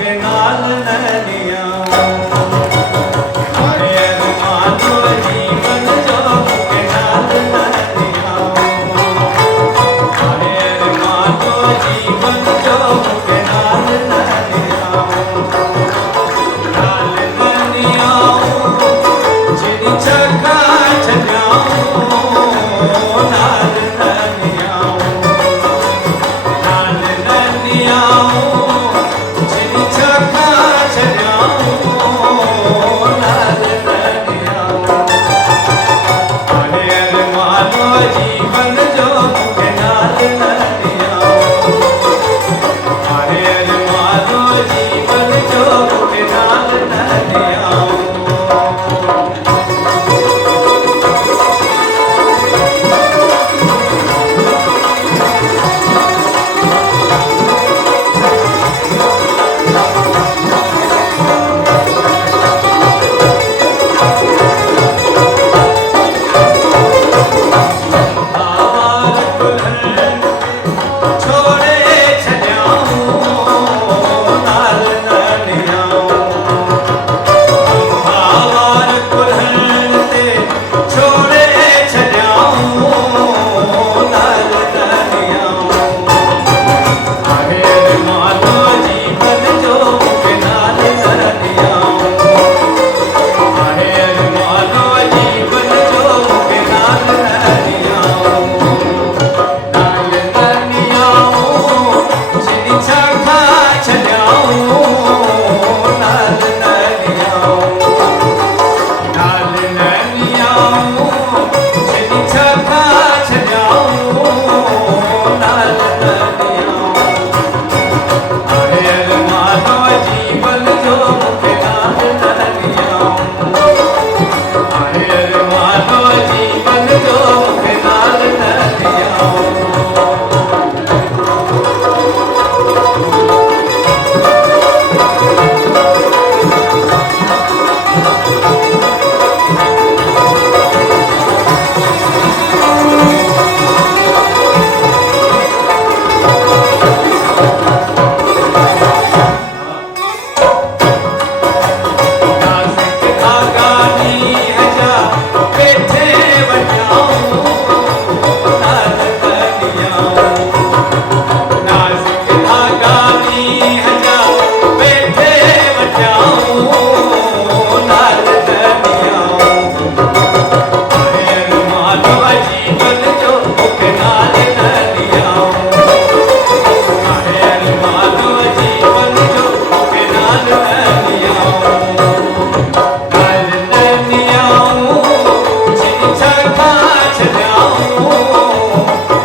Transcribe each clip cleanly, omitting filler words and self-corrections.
के नाल नैनिया हरे मानो जीवन जो के नाल नैनिया हरे मानो जीवन जो के नाल नैनिया नाल नैनिया जिनी चखा छजाऊं नाल नैनिया नाल नैनिया जिनी चखा छजाऊं नाल नैनिया हरे मानो जीवन जो के नाल नैनिया हरे मानो जीवन जो के नाल नैनिया छोड़े छजाऊं नाल नैनिया आवार कुल्हड़ ते छोड़े छजाऊं नाल नैनिया हरे मानो जीवन जो के नाल नैनिया हरे मानो जीवन जो के नाल नैनिया नाल नैनिया जिनी चखा छजाऊं नाल नैनिया नाल नैनिया जिनी चखा छजाऊं नाल नैनिया हरे मानो जीवन जो के नाल नैनिया हरे मानो जीवन जो के नाल नैनिया नासिक धागा नी हजा बैठे बजाऊं नाल नैनिया नासिक धागा नी हजा बैठे बजाऊं नाल नैनिया हरे मानो जीवन जो के नाल नैनिया हरे मानो जीवन जो के नाल नैनिया नाल नैनिया जिनी चखा छजाऊं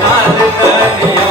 नाल नैनिया